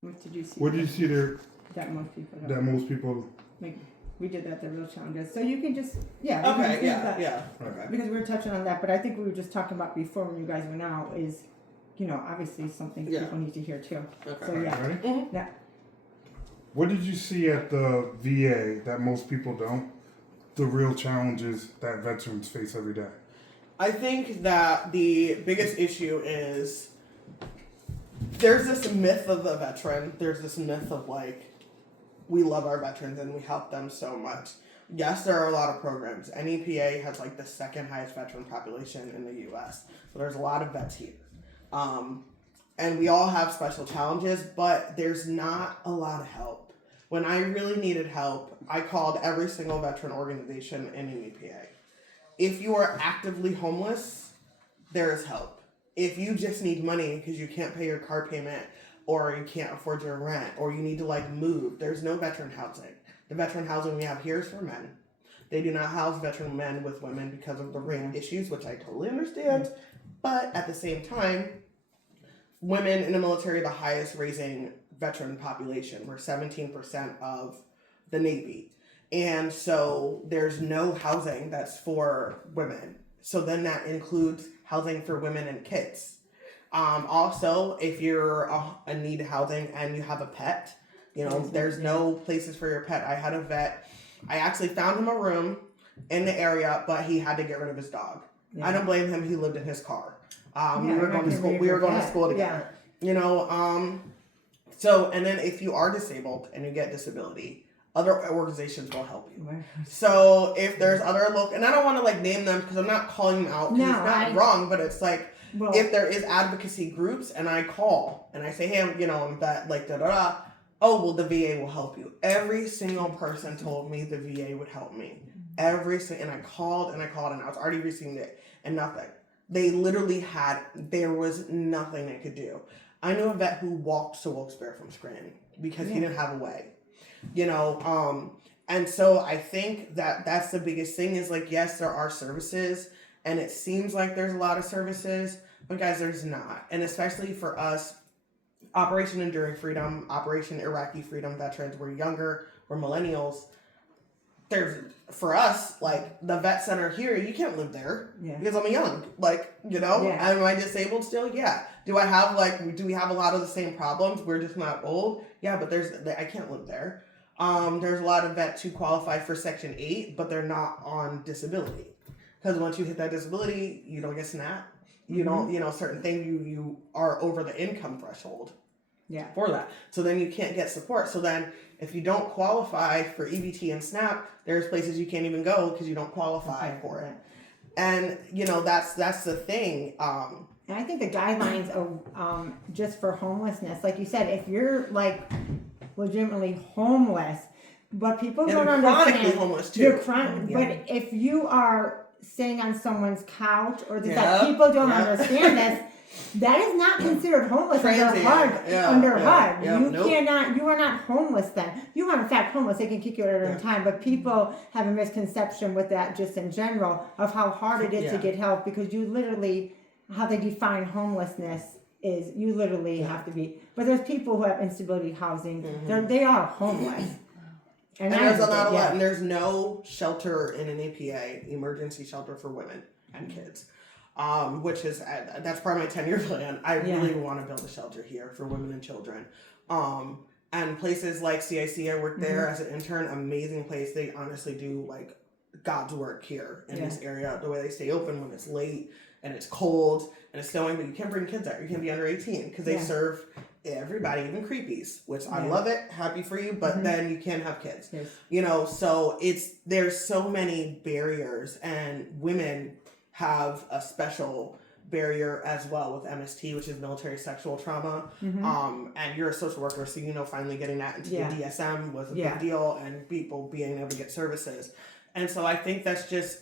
What did you see? What did you see there That most people don't. that most people? Like, we did that, the real challenges. So you can just, yeah. Okay, that, yeah. Okay. Because we were touching on that, but I think we were just talking about before when you guys went out is, obviously something people need to hear too. Okay. So yeah. Right? Mm-hmm. What did you see at the VA that most people don't? The real challenges that veterans face every day. I think that the biggest issue is there's this myth of the veteran. There's this myth of like, we love our veterans and we help them so much. Yes, there are a lot of programs. NEPA has like the second highest veteran population in the U.S. So there's a lot of vets here. And we all have special challenges, but there's not a lot of help. When I really needed help, I called every single veteran organization in NEPA. If you are actively homeless, there is help. If you just need money because you can't pay your car payment or you can't afford your rent or you need to like move, there's no veteran housing. The veteran housing we have here is for men. They do not house veteran men with women because of the rape issues, which I totally understand. But at the same time, women in the military are the highest raising veteran population. We're 17% of the Navy. And so there's no housing that's for women. So then that includes housing for women and kids. Also, if you're in need of housing and you have a pet, there's no places for your pet. I had a vet. I actually found him a room in the area, but he had to get rid of his dog. Yeah. I don't blame him. He lived in his car. We were going to school. We were going to school together. Yeah. So, and then if you are disabled and you get disability, other organizations will help you. So if there's other local, and I don't want to like name them because I'm not calling them out because it's not wrong, but it's like, if there is advocacy groups and I call and I say, hey, I'm that like da-da-da, oh, well, the VA will help you. Every single person told me the VA would help me. And I called and I was already receiving it and nothing. They literally there was nothing they could do. I knew a vet who walked to Wilkes-Barre from Scranton because he didn't have a way, and so I think that that's the biggest thing is like, yes, there are services and it seems like there's a lot of services, but guys, there's not. And especially for us, Operation Enduring Freedom, Operation Iraqi Freedom veterans, we're younger, we're millennials. For us, like the vet center here, you can't live there because I'm young. Am I disabled still? Yeah. Do we have a lot of the same problems? We're just not old. Yeah, but I can't live there. There's a lot of vets who qualify for Section 8, but they're not on disability. Because once you hit that disability, you don't get SNAP. You don't, certain things, you are over the income threshold. Yeah. For that. So then you can't get support. So then if you don't qualify for EBT and SNAP, there's places you can't even go because you don't qualify for it. And, that's the thing. And I think the guidelines are just for homelessness. Like you said, if you're like legitimately homeless, but people don't understand. Chronically homeless too. You're chronic, but if you are sitting on someone's couch or that people don't understand this, that is not considered homeless under HUD. You are not homeless then. You are in fact homeless. They can kick you out at any time. But people have a misconception with that just in general of how hard it is to get help because you literally, how they define homelessness is you literally have to be. But there's people who have instability housing. They are homeless. And there's not a lot, and there's no shelter in an APA, emergency shelter for women and kids. Which is, that's part of my 10-year plan. I really want to build a shelter here for women and children. And places like CIC, I worked there as an intern, amazing place. They honestly do like God's work here in this area. The way they stay open when it's late and it's cold and it's snowing, but you can't bring kids there. You can't be under 18 because they serve everybody, even creepies, which I love it. Happy for you, but then you can't have kids. Yes. So there's so many barriers, and women have a special barrier as well with MST, which is military sexual trauma. And you're a social worker, so finally getting that into the DSM was a big deal, and people being able to get services. And so I think that's just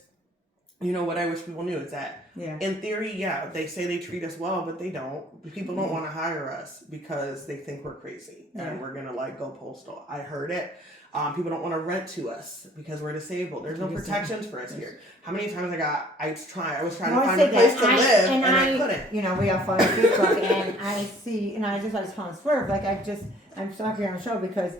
you know, what I wish people knew is that in theory, they say they treat us well, but they don't. People don't want to hire us because they think we're crazy and we're going to like go postal. I heard it. People don't want to rent to us because we're disabled. There's no protections for us here. How many times I was trying to find a place to live and I couldn't. You know, we all follow Facebook and I see, and I just tell him Swerve, like I'm stuck here on the show because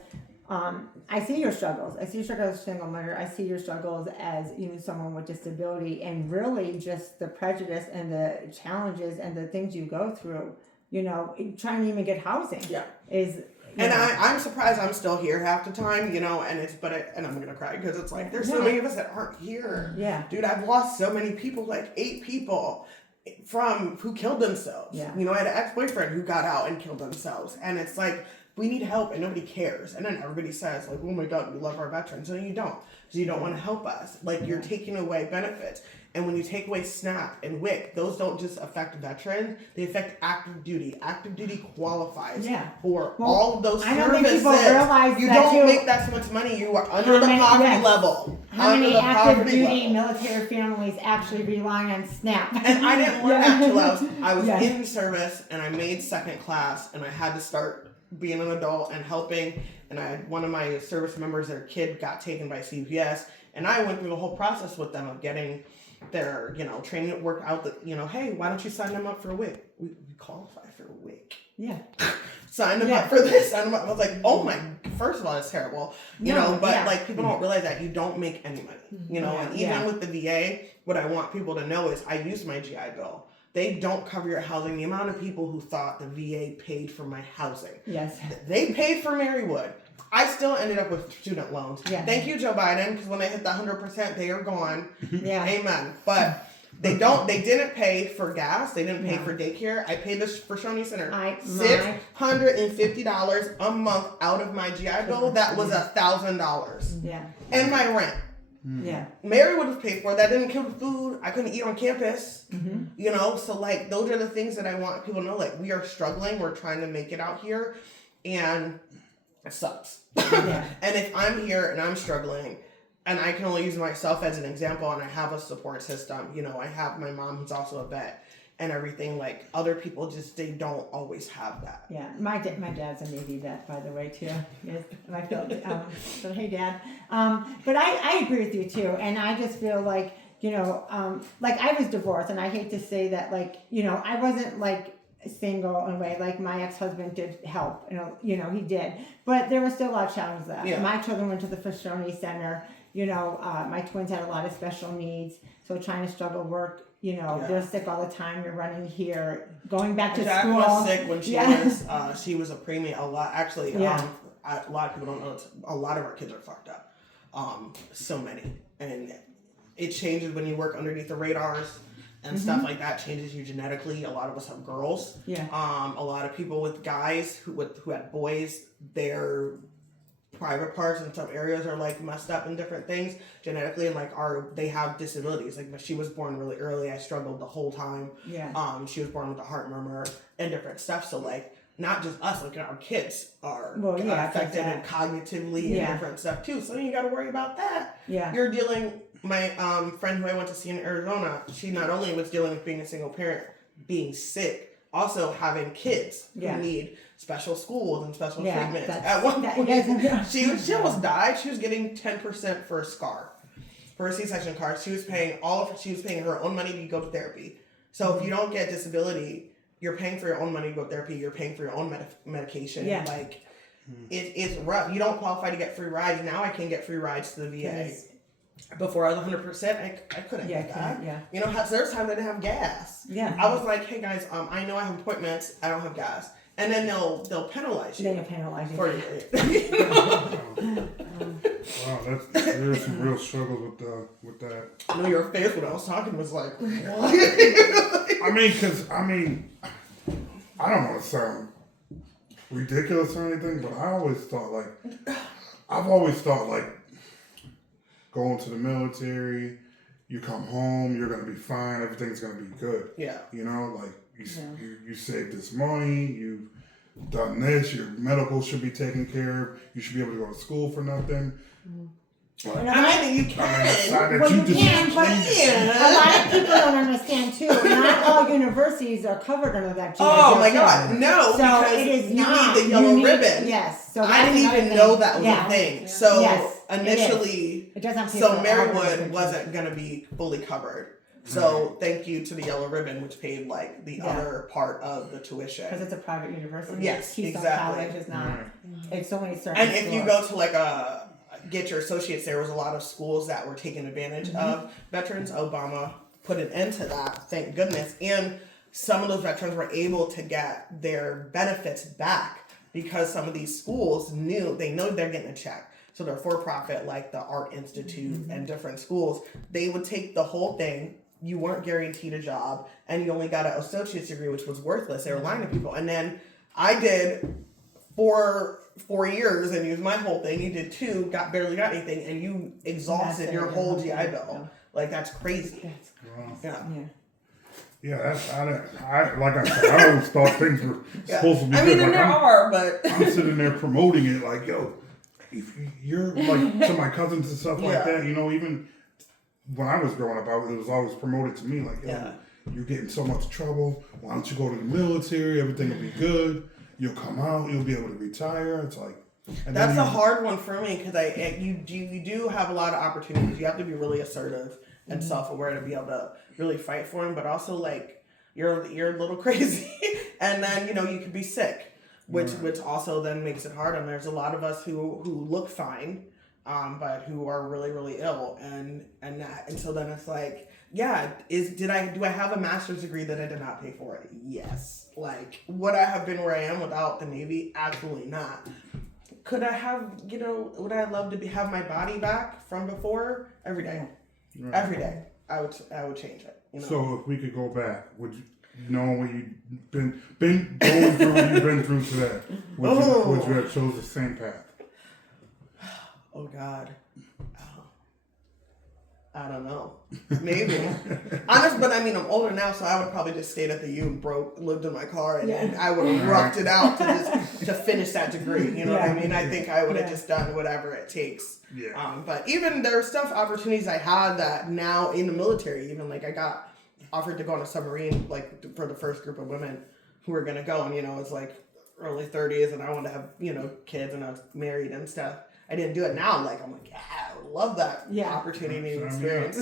I see your struggles. I see your struggles as a single mother. I see your struggles as even someone with disability, and really just the prejudice and the challenges and the things you go through. You know, trying to even get housing is. And I'm surprised I'm still here half the time, you know, and I'm gonna cry because it's like there's so many of us that aren't here. Yeah, dude, I've lost so many people, like 8 people from who killed themselves. Yeah, you know, I had an ex-boyfriend who got out and killed themselves, and it's like we need help and nobody cares. And then everybody says like, oh my God, we love our veterans, and you don't, because you don't want to help us. Like you're taking away benefits. And when you take away SNAP and WIC, those don't just affect veterans, they affect active duty. Active duty qualifies for all of those services. I don't think people realize you don't make that much money, you are under the poverty level. How many active duty military families actually rely on SNAP? And I didn't learn that until I was in service and I made second class and I had to start being an adult and helping. And I had one of my service members, their kid got taken by CPS, and I went through the whole process with them of getting their, you know, training it worked out that, you know, hey, why don't you sign them up for a WIC? We qualify for a WIC. Yeah. Sign them up for this, sign them up. I was like, oh my, first of all, it's terrible. You know, but like people don't realize that you don't make any money. You know, and even with the VA, what I want people to know is I use my GI Bill. They don't cover your housing. The amount of people who thought the VA paid for my housing. Yes. They paid for Marywood. I still ended up with student loans. Yeah. Thank you, Joe Biden, because when they hit the 100%, they are gone. Yeah. Amen. But they didn't pay for gas. They didn't pay for daycare. I paid this for Shawnee Center. $650 a month out of my GI Bill. That was $1,000. Yeah. And my rent. Yeah. Marywood was paid for. That didn't kill the food. I couldn't eat on campus. Mm-hmm. You know, so like those are the things that I want people to know. Like we are struggling. We're trying to make it out here. And it sucks. Yeah. And if I'm here and I'm struggling, and I can only use myself as an example, and I have a support system, you know, I have my mom who's also a vet and everything, like other people just, they don't always have that. Yeah. My dad's a Navy vet, by the way, too. Yes. So hey, Dad. But I agree with you too. And I just feel like, you know, like I was divorced, and I hate to say that, like, you know, I wasn't like single in a way. Like my ex-husband did help, you know, he did, but there was still a lot of challenges there. Yeah. My children went to the Shoshone Center, you know, my twins had a lot of special needs, so trying to struggle work, you know, they're sick all the time, you're running here, going back to Jack school. Jack was sick when she was a preemie. A lot of people don't know, a lot of our kids are fucked up, so many, and it changes when you work underneath the radars. And stuff like that changes you genetically. A lot of us have girls. Yeah. A lot of people with guys who had boys, their private parts in some areas are like messed up and different things genetically, and like they have disabilities. Like she was born really early. I struggled the whole time. Yeah. She was born with a heart murmur and different stuff. So like not just us, like our kids are affected and cognitively and different stuff too. So you got to worry about that. Yeah. You're dealing. My friend who I went to see in Arizona, she not only was dealing with being a single parent, being sick, also having kids who need special schools and special treatments. At one point, she almost died. She was getting 10% for a scar, for a C-section card. She was paying her own money to go to therapy. So if you don't get disability, you're paying for your own money to go to therapy. You're paying for your own medication. Yeah. Like it's rough. You don't qualify to get free rides. Now I can get free rides to the VA. Before I was 100%, I couldn't get that. Yeah. You know, there's times I didn't have gas. Yeah. I was like, hey guys, I know I have appointments, I don't have gas. And then they'll penalize you. They'll penalize you. For Wow, there's some real struggles with that. I know your face when I was talking was like, what? I don't want to sound ridiculous or anything, but I've always thought like, going to the military, you come home, you're gonna be fine, everything's gonna be good. Yeah. You know, like you saved this money, you've done this, your medical should be taken care of, you should be able to go to school for nothing. Mm-hmm. I mean, you can. Well, you can, but a lot of people don't understand too. Not all universities are covered under that. Oh my God, no! So because it is you not. need the yellow ribbon. Yes. So I didn't even know that was a thing. Yeah. So initially, it doesn't. So Marywood wasn't going to be fully covered. So thank you to the yellow ribbon, which paid like the other part of the tuition. Because it's a private university. Yes, Keystone exactly. College is not. It's only certain. And if you go to like get your associates, there was a lot of schools that were taking advantage of veterans. Obama put an end to that, thank goodness. And some of those veterans were able to get their benefits back because some of these schools they know they're getting a check. So they're for profit, like the Art Institute and different schools. They would take the whole thing. You weren't guaranteed a job, and you only got an associate's degree, which was worthless. They were lying to people. And then I did 4 years and used my whole thing. You did 2, barely got anything, and you exhausted your whole GI Bill. Yeah. Like, that's crazy. Yeah, that's I like I said, I always thought things were supposed to be good. I mean, like, there are, but I'm sitting there promoting it like, yo, if you're like to my cousins and stuff like that, you know, even when I was growing up, it was always promoted to me like, yo, you're getting so much trouble. Why don't you go to the military? Everything will be good. You'll come out. You'll be able to retire. It's like that's a hard one for me because you do have a lot of opportunities. You have to be really assertive and self-aware to be able to really fight for them, but also like you're a little crazy, and then you could be sick, which also then makes it hard. And there's a lot of us who look fine, but who are really really ill, and so then it's like, do I have a master's degree that I did not pay for? Yes. Like, would I have been where I am without the Navy? Absolutely not. Could I have, would I love to have my body back from before? Every day. Right. Every day. I would change it. So if we could go back, would you know what you've been going through what you've been through today? Would you have chose the same path? Oh God. I don't know. Maybe. Honest, but I mean, I'm older now, so I would probably just stayed at the U and lived in my car, and I would have roughed it out to finish that degree. You know what I mean? I think I would have just done whatever it takes. Yeah. But even there are opportunities I had that now in the military, even like I got offered to go on a submarine, like for the first group of women who were going to go, and it's like early 30s, and I wanted to have, kids, and I was married and stuff. I didn't do it now. Like, I'm like, I would love that opportunity and experience.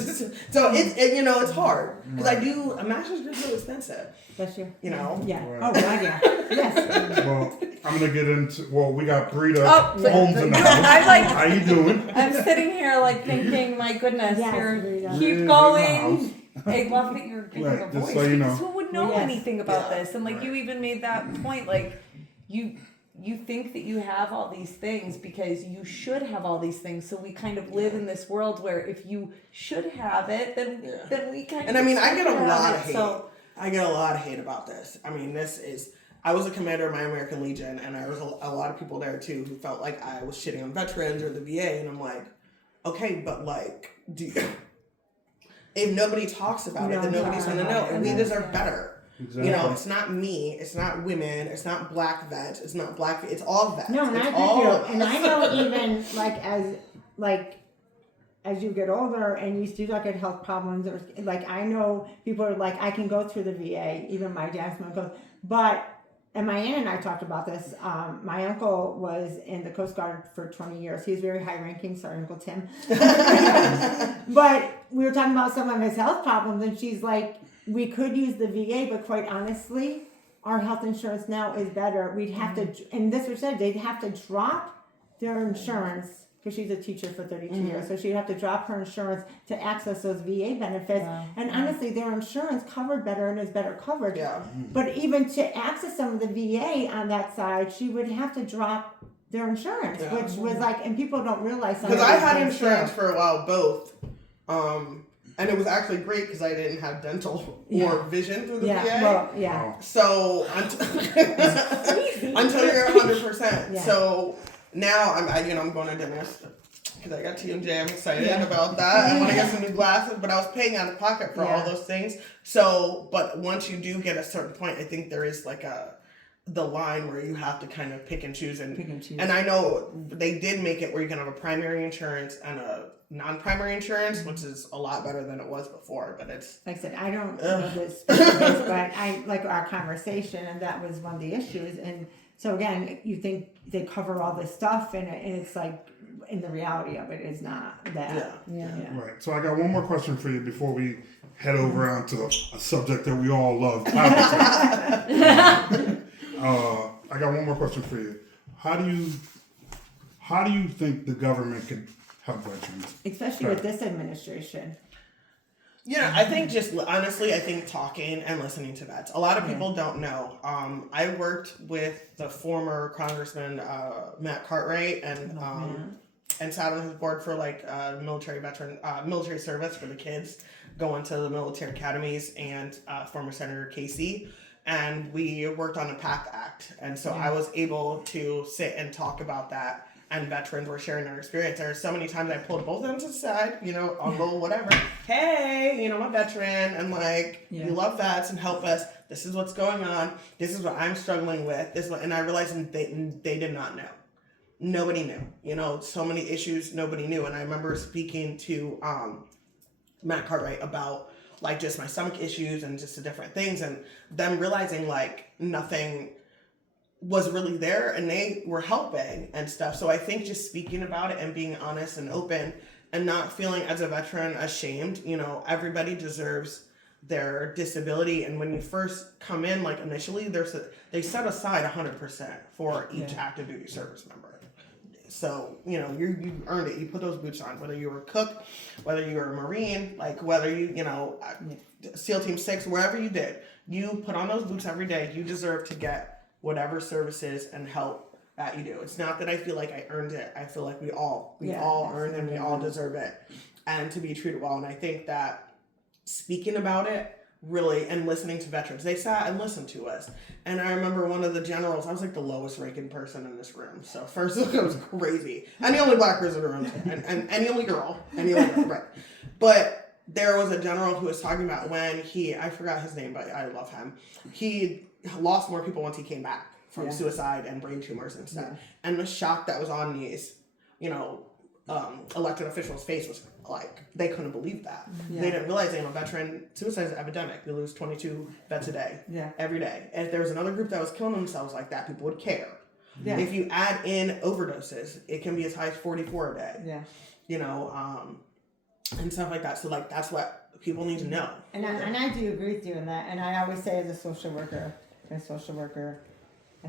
So it's hard because a master's degree is really expensive. That's true. Yeah. Right. Oh, God, yeah. Yes. Well, I'm gonna get into. Well, we got Breeda Holmes in the house. How you doing? I'm sitting here like thinking, my goodness, keep going. I love that you're giving a voice. So you know. Who would know anything about this? And like you even made that point, like you think that you have all these things because you should have all these things. So we kind of live in this world where if you should have it, then we kind of. And I mean, I get a lot of hate. I get a lot of hate about this. I mean, I was a commander of my American Legion, and there was a lot of people there too who felt like I was shitting on veterans or the VA, and I'm like, okay, but like, if nobody talks about it, then nobody's gonna know, and we deserve better. Exactly. It's not me, it's not women, it's not black vets, it's not black, it's all vets. No, and I agree with you. And I know even as you get older and you still get health problems, or like I know people are like, I can go through the VA, even my dad's my uncle, and my aunt and I talked about this. My uncle was in the Coast Guard for 20 years. He was very high ranking. Sorry, Uncle Tim. But we were talking about some of his health problems, and she's like, we could use the VA, but quite honestly, our health insurance now is better. We'd have to, and this was said, they'd have to drop their insurance, because she's a teacher for 32 years, so she'd have to drop her insurance to access those VA benefits. Wow. And honestly, their insurance covered better and is better covered. Yeah. But even to access some of the VA on that side, she would have to drop their insurance, which was like, and people don't realize that. Because I had insurance for a while, both. And it was actually great because I didn't have dental or vision through the VA. Well, so until you're 100%. Yeah. So now I'm going to dentist because I got TMJ. I'm excited about that. I want to get some new glasses, but I was paying out of pocket for all those things. So, but once you do get a certain point, I think there is like the line where you have to kind of pick and choose. And I know they did make it where you can have a primary insurance and a non-primary insurance, which is a lot better than it was before, but it's... Like I said, I don't know the specifics, but I like our conversation, and that was one of the issues. And so again, you think they cover all this stuff, and it's like, in the reality of it is not that. Yeah. Right. So I got one more question for you before we head over onto a subject that we all love. I got one more question for you. How do you think the government can help veterans? Especially with this administration. Yeah, I think honestly, I think talking and listening to vets. A lot of people don't know. I worked with the former Congressman Matt Cartwright and sat on his board for military service for the kids going to the military academies, and former Senator Casey. And we worked on a PAC Act. And so I was able to sit and talk about that, and veterans were sharing their experience. There are so many times I pulled both of them to the side, uncle, whatever. Hey, I'm a veteran, and you love vets and help us. This is what's going on. This is what I'm struggling with. And I realized they did not know. Nobody knew. So many issues nobody knew. And I remember speaking to Matt Cartwright about just my stomach issues and just the different things, and them realizing nothing was really there, and they were helping and stuff. So I think just speaking about it and being honest and open and not feeling as a veteran ashamed, everybody deserves their disability. And when you first come in, initially they set aside 100% for each active duty service member. So, you earned it. You put those boots on, whether you were a cook, whether you were a Marine, whether you, SEAL Team 6, wherever you did, you put on those boots every day. You deserve to get whatever services and help that you do. It's not that I feel like I earned it. I feel like we all earned and we all deserve it, and to be treated well. And I think that speaking about it, really, and listening to veterans, they sat and listened to us. And I remember one of the generals, I was the lowest ranking person in this room. So first look, it was crazy. And the only black person in the room, and the only girl, right. But there was a general who was talking about when I forgot his name, but I love him. He lost more people once he came back from suicide and brain tumors and stuff. And the shock that was on these, elected officials' face was they couldn't believe that. They didn't realize, veteran suicide is an epidemic. We lose 22 vets a day, every day. And if there was another group that was killing themselves like that, people would care. Yeah. If you add in overdoses, it can be as high as 44 a day. Yeah. And stuff like that. So that's what people need to know. And I do agree with you in that. And I always say, as a social worker, I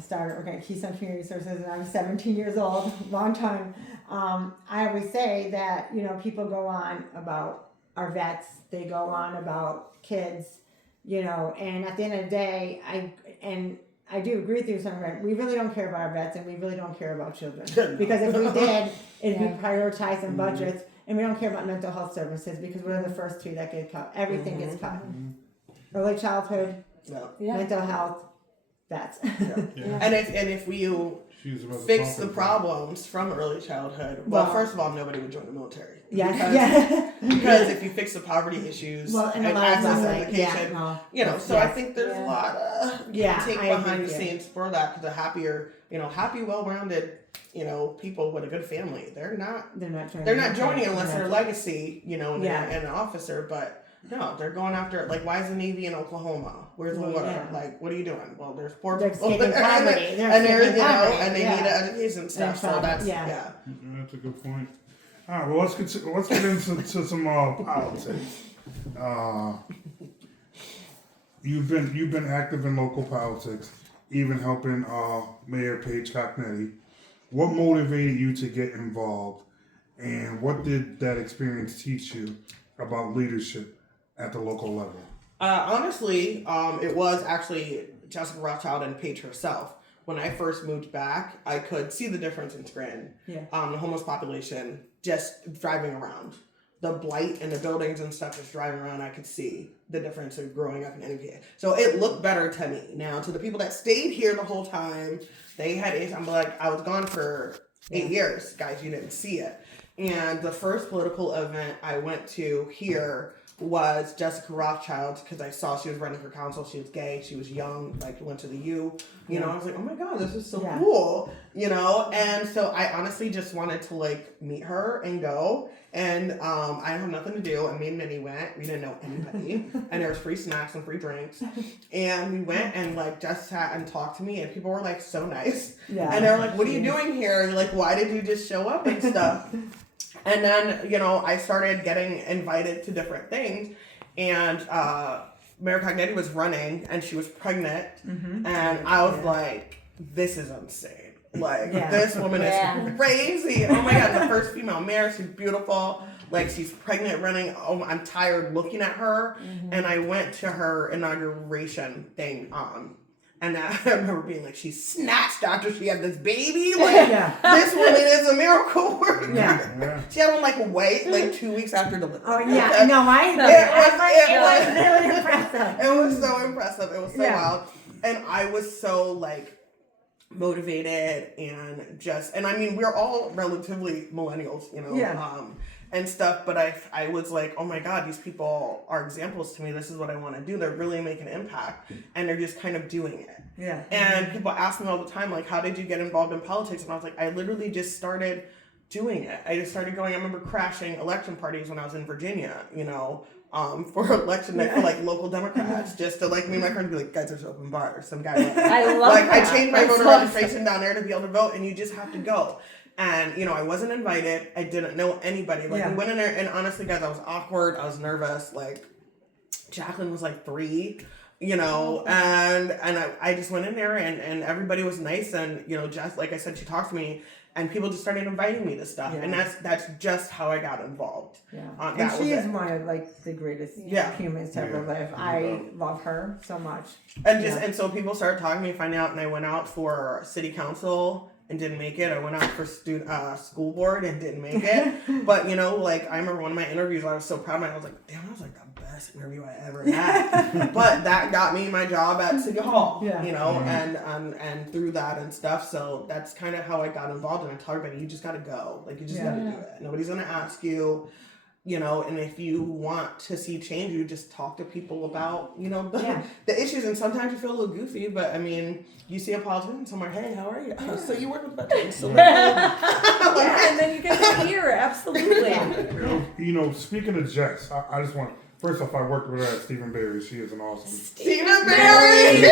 started working at Keystone Community Services when I was 17 years old, long time. I always say that, people go on about our vets, they go on about kids, and at the end of the day, I do agree with you, Senator. We really don't care about our vets, and we really don't care about children. Because if we did, it'd be prioritized in budgets, and we don't care about mental health services because we're the first two that get cut. Everything gets cut. Early childhood, mental health, vets. And if we fix the problems from early childhood, well, first of all, nobody would join the military. Because if you fix the poverty issues and access to education, I think there's a lot of take behind the scenes for that. Because the happier, happy, well-rounded, people with a good family, they're not joining unless they're legacy, and an officer, but. No, they're going after why is the Navy in Oklahoma? Where's the water? What are you doing? Well, there's poor people there, and they need education and stuff. So that's That's a good point. All right, well let's get into some politics. You've been active in local politics, even helping Mayor Paige Cognetti. What motivated you to get involved, and what did that experience teach you about leadership at the local level? Honestly, it was actually Jessica Rothschild and Paige herself. When I first moved back, I could see the difference in Scranton. The homeless population, just driving around. The blight in the buildings and stuff, just driving around, I could see the difference of growing up in NPA. So it looked better to me. Now, to the people that stayed here the whole time, I was gone for 8 years. Guys, you didn't see it. And the first political event I went to here was Jessica Rothschild, because I saw she was running for council. She was gay. She was young, like went to the U. You know, I was like, oh my God, this is so cool. You know, and so I honestly just wanted to like meet her and go. And I had nothing to do, and me and Minnie went. We didn't know anybody, and there was free snacks and free drinks. And we went and like just sat and talked to me, and people were like so nice. Yeah. And they were like, "What are you doing here? Like, why did you just show up and stuff?" And then, you know, I started getting invited to different things. And Mayor Cognetti was running, and she was pregnant. Mm-hmm. And I was like, this is insane. Like, this woman is crazy. Oh, my God. The first female mayor. She's beautiful. Like, she's pregnant, running. Oh, I'm tired looking at her. Mm-hmm. And I went to her inauguration thing. And I remember being like, she snatched after she had this baby. Like, this woman is a miracle worker. Yeah. She had one like white, like 2 weeks after delivery. Oh, yeah. No, it was really impressive. It was so impressive. It was so wild. And I was so like motivated and just, and I mean, we're all relatively millennials, you know, and stuff. But I was like, oh my God, these people are examples to me. This is what I want to do. They're really making an impact, and they're just kind of doing it. Yeah. And people ask me all the time, like, how did you get involved in politics? And I was like, I literally just started doing it. I just started going. I remember crashing election parties when I was in Virginia, you know, for election night for like local Democrats, just to like me and my friends be like, guys, there's open bar. Some guy I love like that. I changed my voter registration down there to be able to vote, and you just have to go. And, you know, I wasn't invited. I didn't know anybody. Like, we went in there, and honestly, guys, I was awkward. I was nervous. Like, Jacqueline was like 3, you know, and I just went in there, and everybody was nice. And, you know, just like I said, she talked to me, and people just started inviting me to stuff. Yeah. And that's just how I got involved. Yeah. And she is one of, like, the greatest humans to ever live. I love her so much. And and so people started talking to me, finding out, and I went out for city council and didn't make it. I went out for school board and didn't make it. But, you know, like, I remember one of my interviews, I was so proud of myself. I was like, damn, that was like the best interview I ever had. But that got me my job at City Hall, you know, and through that and stuff. So that's kind of how I got involved. And I tell everybody, you just got to go. Like, you just got to do it. Nobody's going to ask you. You know, and if you want to see change, you just talk to people about, you know, the issues. And sometimes you feel a little goofy, but I mean, you see a politician somewhere, hey, how are you? Oh, so you work with veterans. So and then you get to hear, absolutely. You know, speaking of Jess, I just want, first off, I worked with her at Stephen Barry. She is an awesome. Stephen Barry!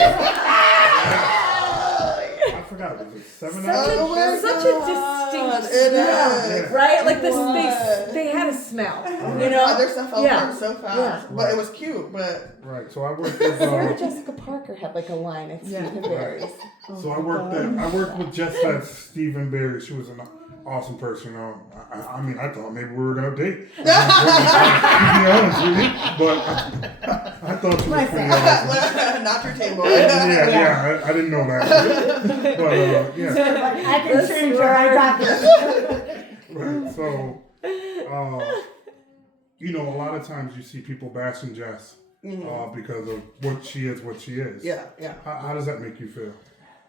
I forgot, was it 7 hours? Such a distinct smell, right? Like they had a smell, you know? Their stuff fell so fast, but it was cute, but... Right, so I worked with... Sarah Jessica Parker had like a line at Stephen Barry's. So I worked with Jess at Stephen Barry. She was an awesome person, you know. I mean, I thought maybe we were going to date. To be honest with you, but I thought she was pretty awesome. Not your table. I didn't know that. But, I can change where I got this. Right, so, you know, a lot of times you see people bashing Jess because of what she is. Yeah. How does that make you feel?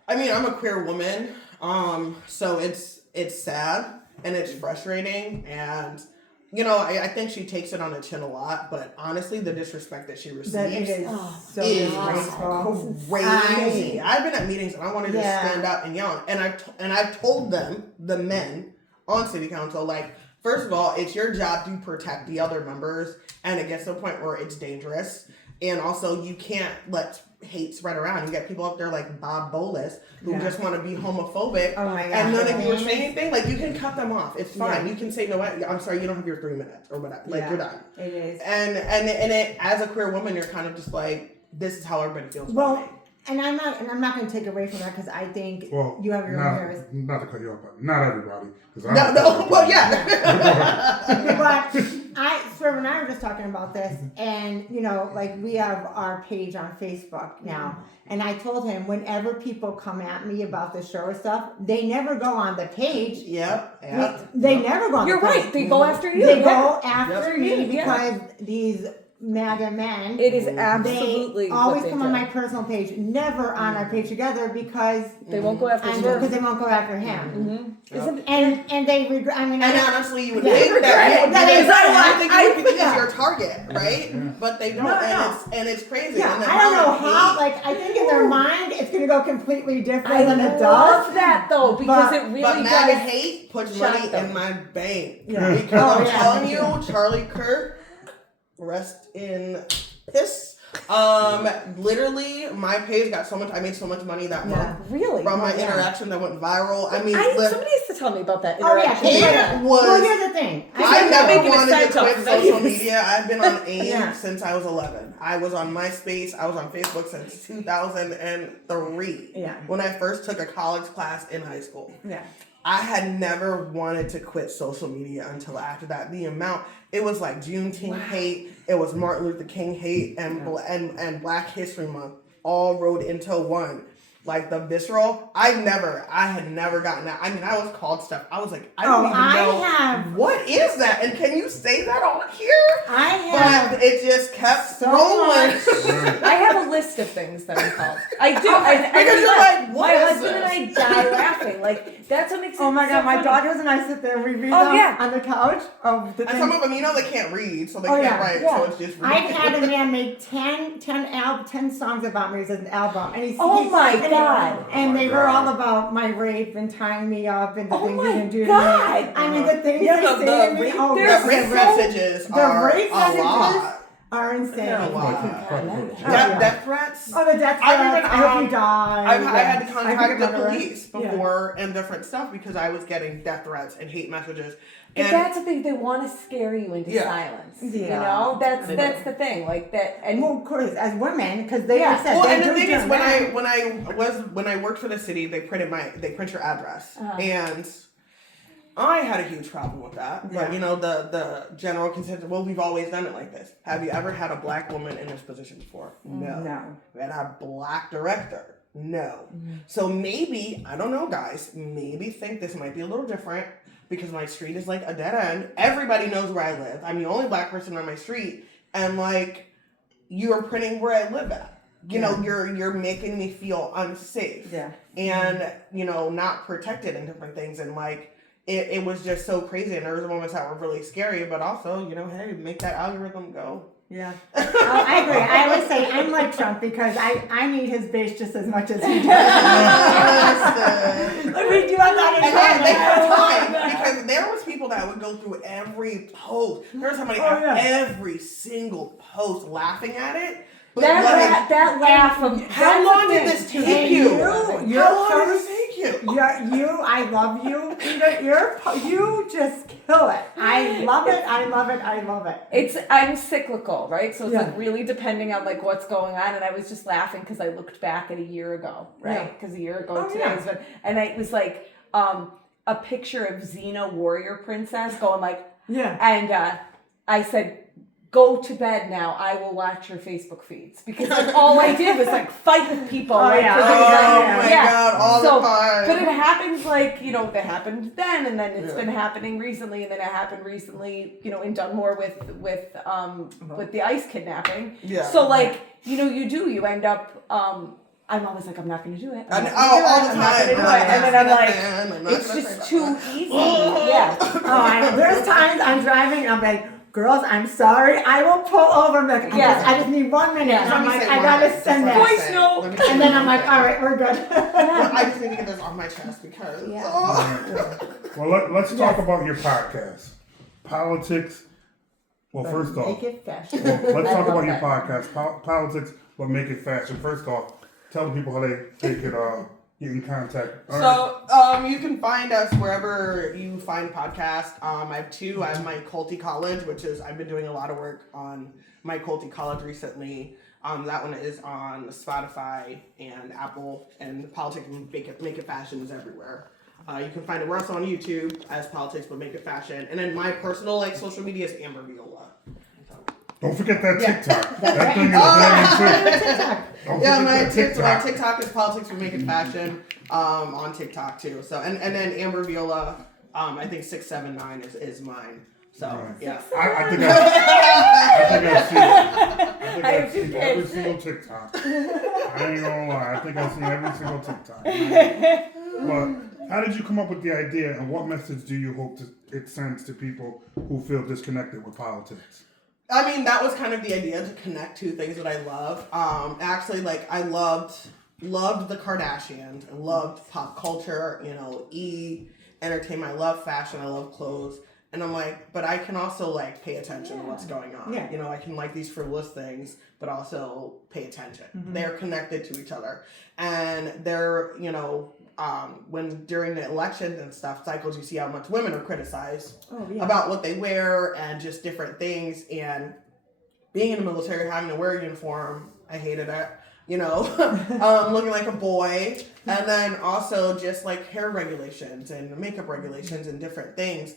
I mean, I'm a queer woman, so it's sad and it's frustrating, and you know, I think she takes it on the chin a lot. But honestly, the disrespect that she receives is crazy. I've been at meetings and I wanted to stand up and yell, and I've told them, the men on city council, like, first of all, it's your job to protect the other members, and it gets to a point where it's dangerous. And also, you can't let hate spread around. You get people up there like Bob Bolas who just want to be homophobic. Oh my God. And none of you are saying anything. Like, you can cut them off. It's fine. You can say, no, I'm sorry, you don't have your 3 minutes or whatever. Like, you're done. It is. And it, as a queer woman, you're kind of just like, this is how everybody feels about me. And I'm not going to take away from that, because I think you have your own areas. Not to cut you off, but not everybody. But Swerve and I were just talking about this, and you know, like, we have our page on Facebook now, and I told him, whenever people come at me about the show or stuff, they never go on the page. They never go on the page. You're right. They go after you. They go after me because these MAGA men. It is absolutely They always what they come do. on my personal page, never on our page together because They won't go after because they won't go after him. Mm-hmm. Isn't it? And they regret. I mean, And honestly, you would Yeah. think that I because it's your target, right? But they don't, and it's crazy. Yeah, and then I don't know how. hate- Like, I think in their mind, it's gonna go completely different I than it love does. that though because But- it really But MAGA does. hate puts shock money them. in my bank. Yeah. Because Oh, I'm yeah. telling you, Charlie Kirk, rest in piss. Literally, my page got so much. I made so much money that month Really? from my Yeah. interaction that went viral. I mean, Somebody used to tell me about that Oh yeah, interaction. It was- Well, here's the thing. I I'm not never making a wanted side to talk quit about social this. media. I've been on AIM Yeah. since I was 11. I was on MySpace. I was on Facebook since 2003. Yeah. When I first took a college class in high school. Yeah. I had never wanted to quit social media until after that. The amount, it was like Juneteenth hate, it was Martin Luther King hate, and Black History Month all rolled into one. Like the visceral, I had never gotten that. I mean, I was called stuff. I was like, I don't even know what is that, and can you say that on here? I have But it just kept so rolling. much. I have a list of things that I'm called. I do. Because you're like, what my is husband this? and I die laughing. Like that's what makes it Oh my so god, my funny. daughters and I sit there and we read Oh, them yeah. on the couch. Of the And things. some of them, you know, they can't read, so they Oh, can't yeah, write, yeah. so it's just I've reading. had a man make 10 songs about me as an album. And he's, Oh my and God. And they Oh my were God. all about my rape and tying me up and the Oh things my he didn't do God. to me. I mean, the things Yeah, they the say to me, rape- oh, there's The rape so- messages the are rape a messages lot. are insane. They're a lot. Yeah. Death threats. Oh, the death I've threats. even, I hope you die. I had to Yes. contact I the remember it. police before and different stuff because I was getting death threats and hate messages. But And that's the thing. They want to scare you into silence. You Yeah. know, that's the thing. Like that. And Well, of course, as women, because they Yeah. said well, they and the do thing is, that. when I worked for the city, they print your address, and I had a huge problem with that. But you know, the general consensus. Well, we've always done it like this. Have you ever had a black woman in this position before? No. We had a black director. No. So maybe, I don't know, guys. Maybe think this might be a little different because my street is like a dead end. Everybody knows where I live. I'm the only black person on my street, and like you're printing where I live at. You know, you're making me feel unsafe. Yeah. And you know, not protected and different things, and like. It was just so crazy, and there was moments that were really scary, but also, you know, hey, make that algorithm go. Yeah. I agree. I always say I'm like Trump because I need his base just as much as he does. We do have that in And they had common. time because there was people that would go through every post. There was somebody every single post laughing at it. But that laugh from how long did this take you? How long did this take you? I love you. You just kill it. I love it. I love it. I love it. I'm cyclical, right? So it's Yeah. like really depending on like what's going on. And I was just laughing because I looked back at a year ago, right? Because a year ago today was and it was like a picture of Xena Warrior Princess going like and I said, go to bed now. I will watch your Facebook feeds because like, all I did was like fight with people. Oh, like, yeah. God, all the time. But it happens like, you know, that happened then, and then it's been happening recently, and then it happened recently, you know, in Dunmore with the ICE kidnapping. Yeah. So like, you know, you end up. I'm always like, I'm not going to do it. All the time. And then I'm like, it's just too easy. Yeah. There's times I'm driving and I'm like, girls, I'm sorry. I will pull over and be like, I just need 1 minute. And I'm like, I gotta send that. Voice note. And then I'm like, all right, we're good. I just need to get this off my chest because. Well, let's talk about your podcast. Politics. Well, first off, Make it fashion. let's talk about your podcast. Politics, but make it fashion. First off, tell the people how they could get in contact. So, you can find us wherever you find podcasts. I have two. I have my Culty College, which is, I've been doing a lot of work on my Culty College recently. That one is on Spotify and Apple, and Politics Make It Fashion is everywhere. You can find it. We're also on YouTube as Politics But Make It Fashion. And then my personal social media is Amber Viola. Don't forget that TikTok. That thing is very too. My TikTok is Politics But Make It Fashion on TikTok too. So and then Amber Viola, I think 679 is mine So yeah, I think I've seen every single TikTok. I ain't gonna lie. I think I've seen every single TikTok. But how did you come up with the idea, and what message do you hope it sends to people who feel disconnected with politics? I mean, that was kind of the idea, to connect to things that I love. Actually, like I loved the Kardashians. I loved pop culture. Entertainment. I love fashion. I love clothes. And I'm like, but I can also like pay attention to what's going on. Yeah. I can like these frivolous things, but also pay attention. Mm-hmm. They're connected to each other. And they're, when during the elections and stuff cycles, you see how much women are criticized about what they wear and just different things. And being in the military, having to wear a uniform, I hated it. Looking like a boy. And then also just like hair regulations and makeup regulations and different things.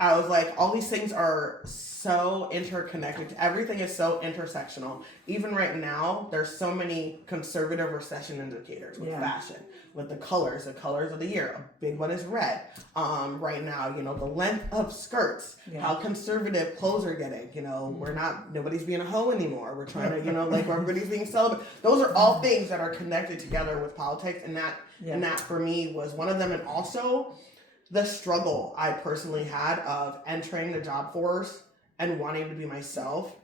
I was like, all these things are so interconnected. Everything is so intersectional. Even right now, there's so many conservative recession indicators with fashion, with the colors of the year. A big one is red. Right now, the length of skirts, how conservative clothes are getting. Nobody's being a hoe anymore. We're trying to, everybody's being celibate. Those are all things that are connected together with politics, and that for me was one of them. And also the struggle I personally had of entering the job force and wanting to be myself,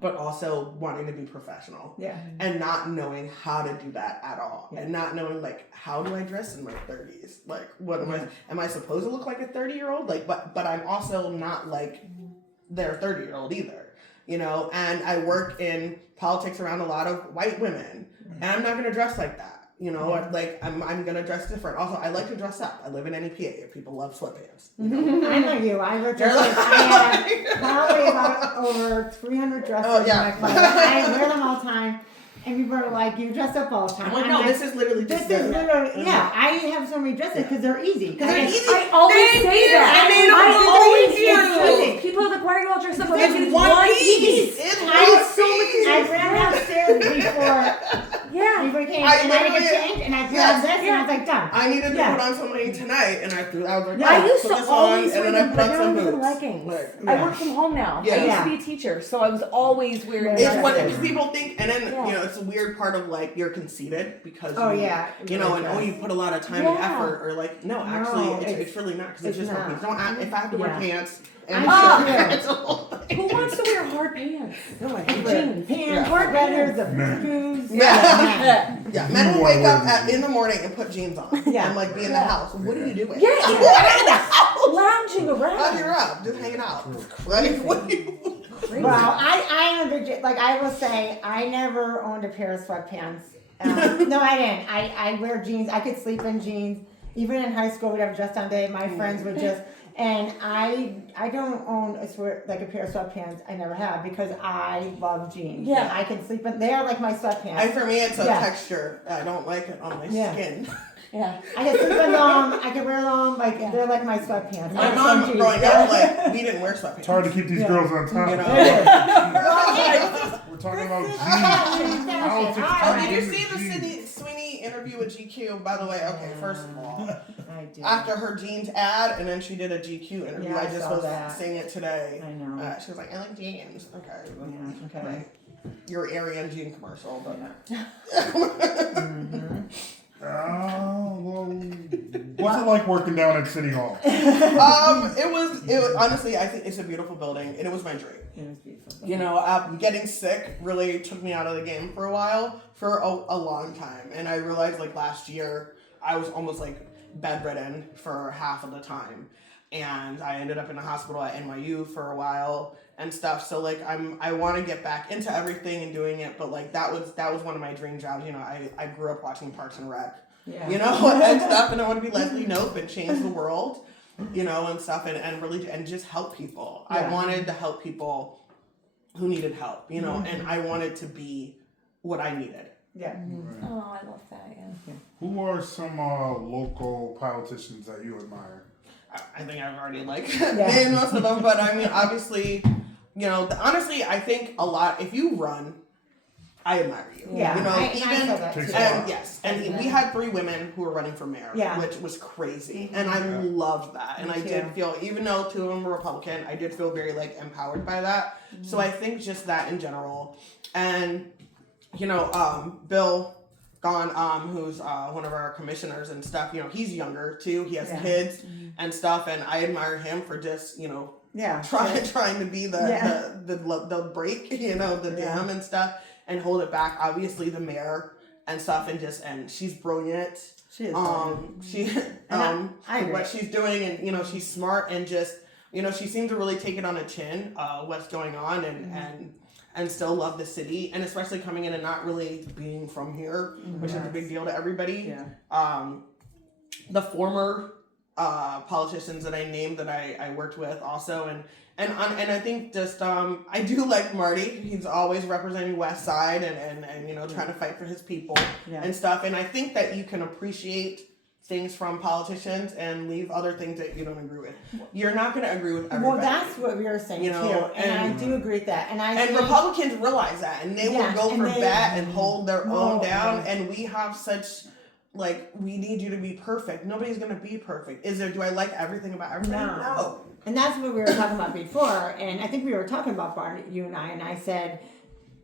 but also wanting to be professional. Yeah. And not knowing how to do that at all. Yeah. And not knowing, how do I dress in my 30s? What am I supposed to look like a 30-year-old? But I'm also not like their 30-year-old either, and I work in politics around a lot of white women, and I'm not going to dress like that. I'm gonna dress different. Also, I like to dress up. I live in NEPA. People love sweatpants. I know you. I have probably about over 300 dresses in my closet. I wear them all the time. And people are like, you dress up all the time. I'm like, no, this is literally just I have so many dresses because they're easy. I always say that. I always do. People are like, why are you all dressed up? It's one piece. I ran upstairs before. Before came, and I did change, and I put on this, and I was like, done. I needed to put on something tonight, and I was like, I used to always wear them, but now I'm wearing leggings. I work from home now. I used to be a teacher, so I was always wearing dresses. Because people think, and then, it's a weird part of, you're conceited, because, you put a lot of time and effort, or, it's really not, because it's just one piece. If I have to wear pants, and who wants to wear hard pants? No, I hate jeans. Pants, hard leathers, the shoes. Men will wake up in the morning and put jeans on and be in the house. What are you doing? Lounging around. Lounging around, just hanging out. What are you? Well, I am I will say, I never owned a pair of sweatpants. No, I didn't. I wear jeans. I could sleep in jeans. Even in high school, we'd have dress down day. My friends would just. And I don't own a pair of sweatpants. I never have, because I love jeans. Yeah, I can sleep in. They are like my sweatpants. And for me, it's a texture. I don't like it on my skin. Yeah, I can sleep in them. I can wear them. They're like my sweatpants. My mom growing up, we didn't wear sweatpants. It's hard to keep these girls on top. We're talking about jeans. Did you see the Sweeney interview with GQ? By the way, okay, first of all, after her jeans ad, and then she did a GQ interview. I just was saying it today. I know. She was like, I like jeans. Okay. Yeah, okay. Your Ariane jean commercial, but what's it like working down at City Hall? It was honestly, I think it's a beautiful building, and it was my dream. It was beautiful. Getting sick really took me out of the game for a while, for a long time, and I realized last year I was almost bedridden for half of the time, and I ended up in the hospital at NYU for a while and stuff. So I want to get back into everything and doing it, but that was one of my dream jobs. I grew up watching Parks and Rec, and stuff, and I want to be Leslie Knope and change the world, and stuff, and really and just help people. Yeah. I wanted to help people who needed help, and I wanted to be what I needed. Yeah. Right. Oh, I love that. Yeah. Who are some local politicians that you admire? I think I've already named most of them, but I mean, obviously, honestly, I think a lot. If you run I admire you. Yeah, you know, I said that too. And yes, and we had 3 women who were running for mayor, which was crazy, and I loved that. And I did feel, even though 2 of them were Republican, I did feel very like empowered by that. So I think just that in general, and you know, Bill Gone, who's one of our commissioners and stuff. You know, he's younger too. He has kids and stuff, and I admire him for just trying to be the break, you know, the dam and stuff. And hold it back. Obviously, the mayor and stuff, and she's brilliant. She is. What she's doing, and you know, she's smart, and just you know, she seemed to really take it on the chin. What's going on, and still love the city, and especially coming in and not really being from here, which is a big deal to everybody. Yeah. The former politicians that I named that I worked with also, and I think just I do like Marty. He's always representing West Side and you know, trying to fight for his people and stuff. And I think that you can appreciate things from politicians and leave other things that you don't agree with. You're not going to agree with everybody. Well, that's what we were saying too, and I do agree with that. And Republicans realize that, and they will go for bat and hold their own down. And we have such. Like, we need you to be perfect. Nobody's going to be perfect. Do I like everything about everybody? No. And that's what we were talking about before. And I think we were talking about Barney, you and I said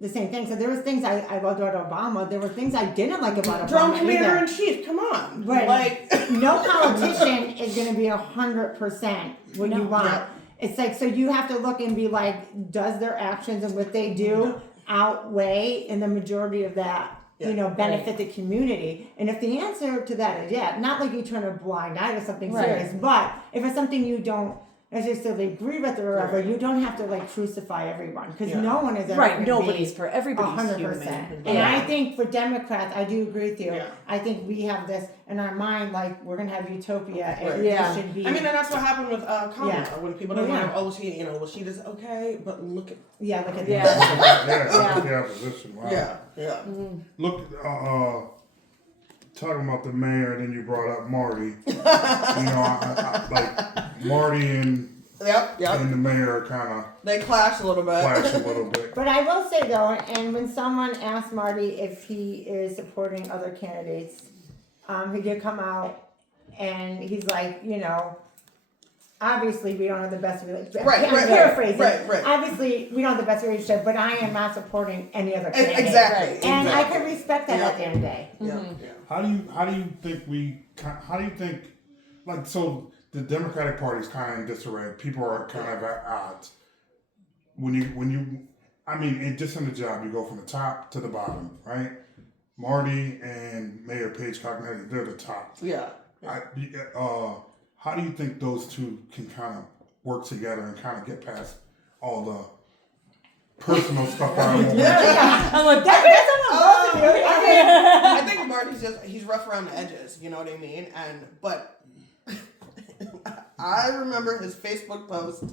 the same thing. So there was things I loved about Obama. There were things I didn't like about Obama. Drum commander in chief, come on. But like, no politician is going to be 100% what you want. Yeah. It's like, so you have to look and be like, does their actions and what they do outweigh in the majority of that? You know, benefit the community. And if the answer to that is not like you turn a blind eye to something serious, but if it's something you don't necessarily agree with or whatever, you don't have to like crucify everyone, because no one is ever nobody's for everybody's 100%. Human. And I think for Democrats, I do agree with you. Yeah. I think we have this in our mind, like we're gonna have utopia, and it should be. I mean, and that's what happened with Kamala when people don't know. She does okay, but look at look at the opposition. Wow. Yeah. Mm-hmm. Look, talking about the mayor, and then you brought up Marty. You know, I like Marty and and the mayor they clash a little bit. But I will say though, and when someone asked Marty if he is supporting other candidates, he did come out and he's like, you know, obviously we don't have the best relationship. Paraphrasing. Right. Obviously we don't have the best relationship, but I am not supporting any other candidate. Exactly. And I can respect that at the end of the day. How do you think like, so the Democratic Party is kind of in disarray. People are kind of at odds. When you I mean, just in the job, you go from the top to the bottom, right? Marty and Mayor Paige Cognetti, they're the top. Yeah. How do you think those two can kind of work together and kind of get past all the personal stuff? I'm like, that's both of you. I think Marty's he's rough around the edges, you know what I mean? But I remember his Facebook post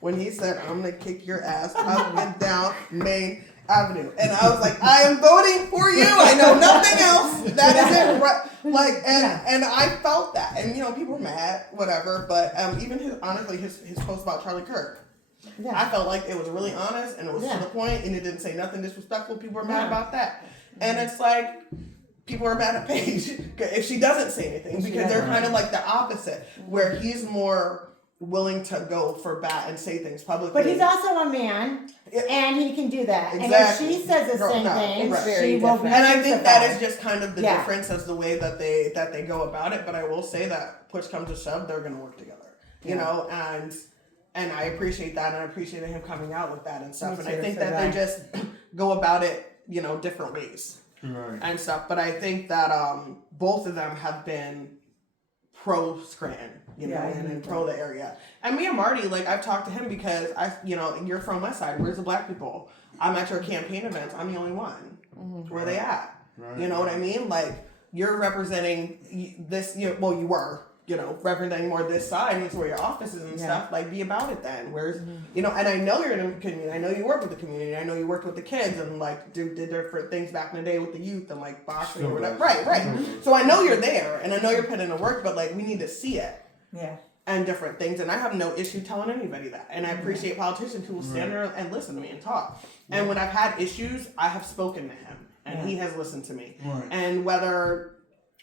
when he said, "I'm gonna kick your ass up and down Main Avenue," and I was like, "I am voting for you. I know nothing else. That is it." Like, and I felt that, and you know, people were mad, whatever. But even his post about Charlie Kirk, I felt like it was really honest and it was to the point, and it didn't say nothing disrespectful. People were mad about that, and it's like, people are mad at Paige if she doesn't say anything, because they're kind of like the opposite, where he's more willing to go for bat and say things publicly. But he's also a man, and he can do that. Exactly. And if she says the same thing, she will be. And I think that is just kind of the difference as the way that they go about it. But I will say that push comes to shove, they're going to work together. You know, and I appreciate that, and I appreciate him coming out with that and stuff. And I think that they just go about it, you know, different ways and stuff. But I think that both of them have been pro Scranton, you know, and pro the area. And me and Marty, like, I've talked to him because you're from West Side. Where's the black people? I'm at your campaign events. I'm the only one. Where are they at? You know what I mean? Like, you're representing this. You were. You know, representing more this side, and it's where your office is and stuff. Like, be about it then. Where's, you know, and I know you're in the community. I know you work with the community. I know you worked with the kids and, like, did different things back in the day with the youth and, like, boxing or whatever. Right. So I know you're there, and I know you're putting in the work, but, like, we need to see it. Yeah. and different things. And I have no issue telling anybody that. And I appreciate politicians who will stand there and listen to me and talk. And when I've had issues, I have spoken to him and he has listened to me. Right. And whether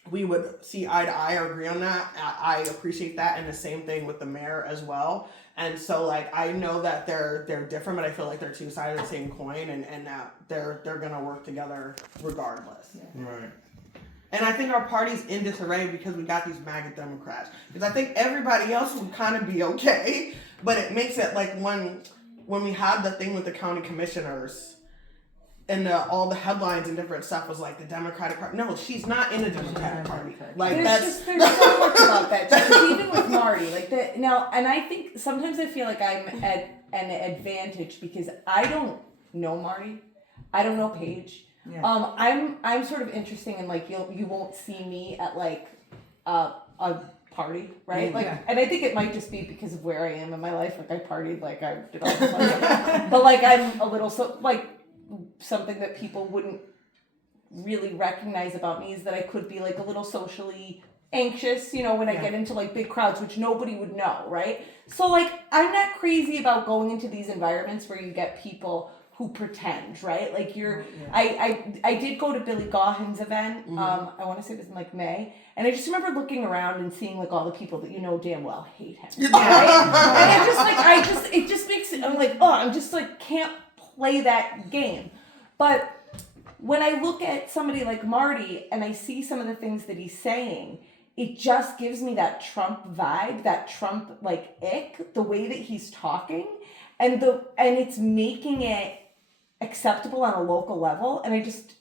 we would see eye to eye or agree on that, I appreciate that. And the same thing with the mayor as well. And so, like, I know that they're different, but I feel like they're two sides of the same coin, and that they're gonna work together regardless. Yeah. Right. And I think our party's in disarray because we got these MAGA Democrats. Because I think everybody else would kind of be okay, but it makes it like when we had the thing with the county commissioners, and all the headlines and different stuff was like the Democratic Party. No, she's not in the Democratic Party. Like there's so much about that. Because even with Marty, like that now, and I think sometimes I feel like I'm at an advantage because I don't know Marty, I don't know Paige. Yeah. I'm sort of interesting and like you won't see me at like a party, right? Like, and I think it might just be because of where I am in my life. Like I partied, like I did all the fun stuff, but like I'm a little something that people wouldn't really recognize about me is that I could be like a little socially anxious, you know, when I get into like big crowds, which nobody would know, right? So like I'm not crazy about going into these environments where you get people who pretend, right? Like I did go to Billy Gaughan's event. I want to say it was in like May, and I just remember looking around and seeing like all the people that you know damn well hate him, right? And it just makes it. I'm like, oh, I'm just like can't play that game. But when I look at somebody like Marty and I see some of the things that he's saying, it just gives me that Trump vibe, that Trump like ick, the way that he's talking, and it's making it acceptable on a local level, and I just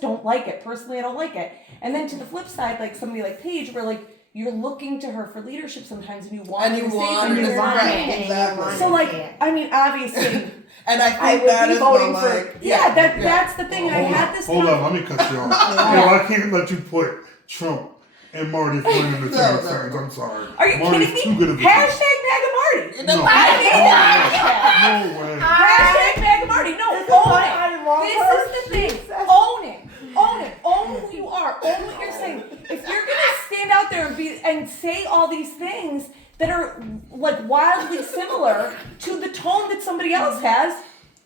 don't like it. Personally, I don't like it. And then to the flip side, like somebody like Paige, where like you're looking to her for leadership sometimes, and you want to say right, exactly. So like, I mean, obviously, and I think that is voting for. That's the thing. I had this. Hold on, let me cut you off. I can't let you put Trump and Marty Flynn in the same sentence. I'm sorry. Are you Marty's kidding me? Hashtag MAGA Marty. No way. Hashtag MAGA Marty. No, own it. This is the thing. Own it. Own who you are. Own what you're saying. If you're gonna stand out there and say all these things that are like wildly similar to the tone that somebody else has,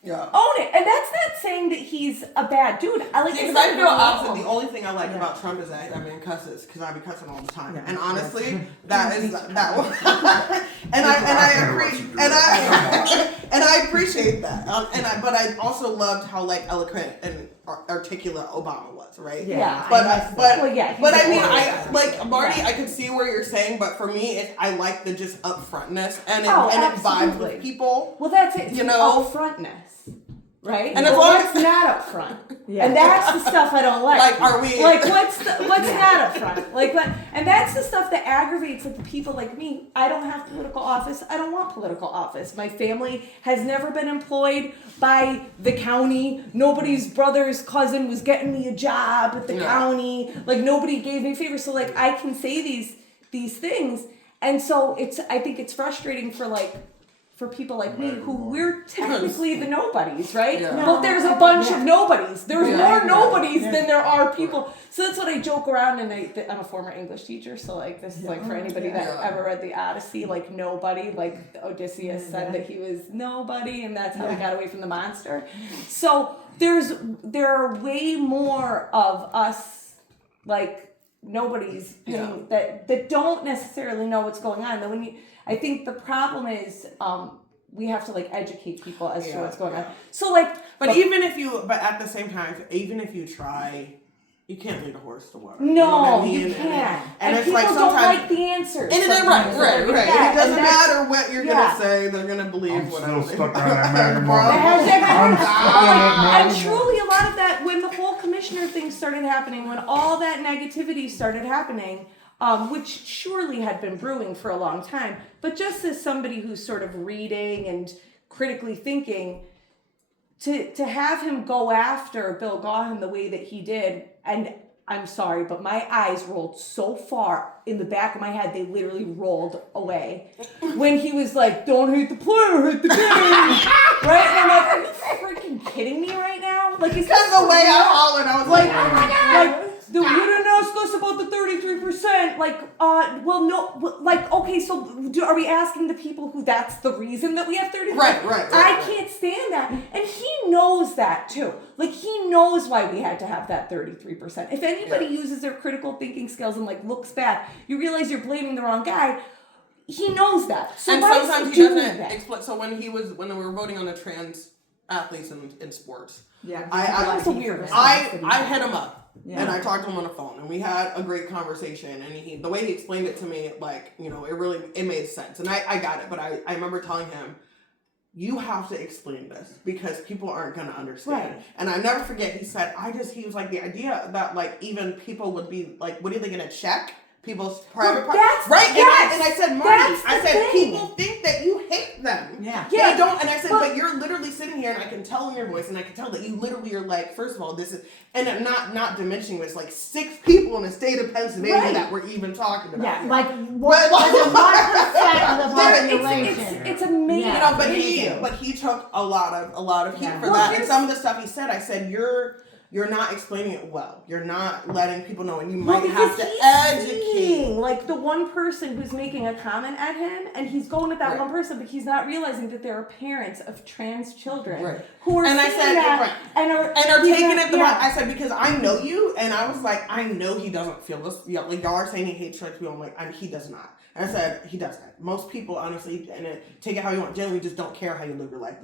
own it. And that's not saying that he's a bad dude. I feel opposite. The only thing I like about Trump is that cusses, because I be cussing all the time. Yeah. And honestly, that one. and I appreciate that. But I also loved how like eloquent and articulate Obama was, right? Yeah. But I mean, I like Marty. I could see where you're saying, but for me, I like the just upfrontness and it vibes with people. Well, that's it. You know, upfrontness. Right? And as long as it's not up front. And that's the stuff I don't like. Like, are we... Like, what's not up front? Like, and that's the stuff that aggravates like, the people like me. I don't have political office. I don't want political office. My family has never been employed by the county. Nobody's brother's cousin was getting me a job at the county. Like, nobody gave me favors. So, like, I can say these things. And so, I think it's frustrating for people like me, who we're technically the nobodies, right? Yeah. But there's a bunch of nobodies. There's more nobodies than there are people. So that's what I joke around, and I'm a former English teacher, so like this is like for anybody that ever read the Odyssey, like nobody, like Odysseus said that he was nobody, and that's how he got away from the monster. So there are way more of us, like nobodies that don't necessarily know what's going on. Then I think the problem is we have to like educate people as to what's going on. So like, but at the same time, even if you try, you can't lead a horse to water. No, you know what I mean? You can't. And it's people like don't like the answers. And right. It doesn't matter what you're gonna say; they're gonna believe whatever. I'm still stuck on that MAGA Marty. And truly, a lot of that, when the whole commissioner thing started happening, when all that negativity started happening. Which surely had been brewing for a long time, but just as somebody who's sort of reading and critically thinking, to have him go after Bill Gaughan the way that he did, and I'm sorry, but my eyes rolled so far in the back of my head, they literally rolled away. When he was like, don't hate the player, hate the game. Right? And I'm like, are you freaking kidding me right now? Like, because the way I hollered, I was like, oh my God. You didn't ask us about the 33%. Well, no, okay, so are we asking the people who that's the reason that we have 33%? Right. I can't stand that. And he knows that too. He knows why we had to have that 33%. If anybody uses their critical thinking skills and looks back, you realize you're blaming the wrong guy. He knows that. So and why sometimes is he doing doesn't that? explain. So when we were voting on the trans athletes in sports, That's a weird I hit him up. Yeah. And I talked to him on the phone, and we had a great conversation. And the way he explained it to me, it made sense. And I got it. But I remember telling him, you have to explain this because people aren't going to understand. Right. And I never forget, he said, he was like, the idea that even people would be what are they going to check? People's private parts. Right? Yes, and I said, Marty, people think that you hate them. Yeah. They don't. And I said, but you're literally sitting here and I can tell in your voice and I can tell that you literally are first of all, this is, and I'm not diminishing this, 6 people in the state of Pennsylvania that we're even talking about. Yeah, here. 1% of the population. It's amazing. Yeah. But he took a lot of heat for Well, that. And some of the stuff he said, I said, you're not explaining it well. You're not letting people know, and you might have to educate. The one person who's making a comment at him, and he's going at that one person, but he's not realizing that there are parents of trans children who are and I seeing said, that and are taking it the right. I said, because I know you, and I was like, I know he doesn't feel this. Y'all are saying he hates trans people. I'm like, he does not. And I said, he doesn't. Most people, honestly, and take it how you want, generally just don't care how you live your life,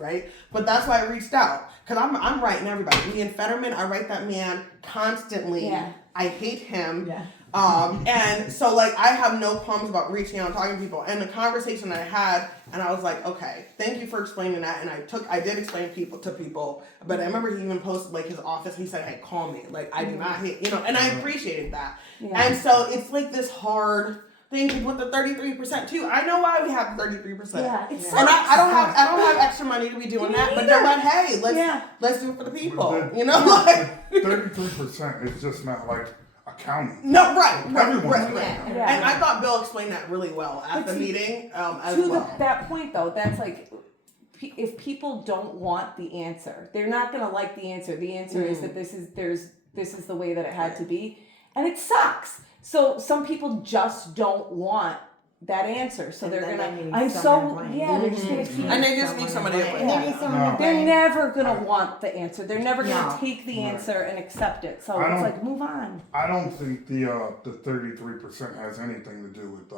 right? But that's why I reached out. Because I'm writing everybody. Me and Fetterman, I write that man constantly. Yeah. I hate him. Yeah. And so, I have no qualms about reaching out and talking to people. And the conversation I had, and I was like, okay, thank you for explaining that. And I did explain to people. But I remember he even posted, his office. He said, hey, call me. I do not hate, and I appreciated that. Yeah. And so, it's this hard thing with the 33% too. I know why we have 33%. Yeah, it's and I don't have extra money to be doing that. But they're hey, let's do it for the people. 33% is just not a county. No, right. Everyone's Yeah. And I thought Bill explained that really well at the meeting as well. To that point, though, that's if people don't want the answer, they're not going to like the answer. The answer is that this is the way that it had to be, and it sucks. So some people just don't want that answer, so they're gonna. They're just gonna keep. And they just need somebody to blame. They're never gonna want the answer. They're never gonna take the answer and accept it. So it's move on. I don't think the 33% has anything to do with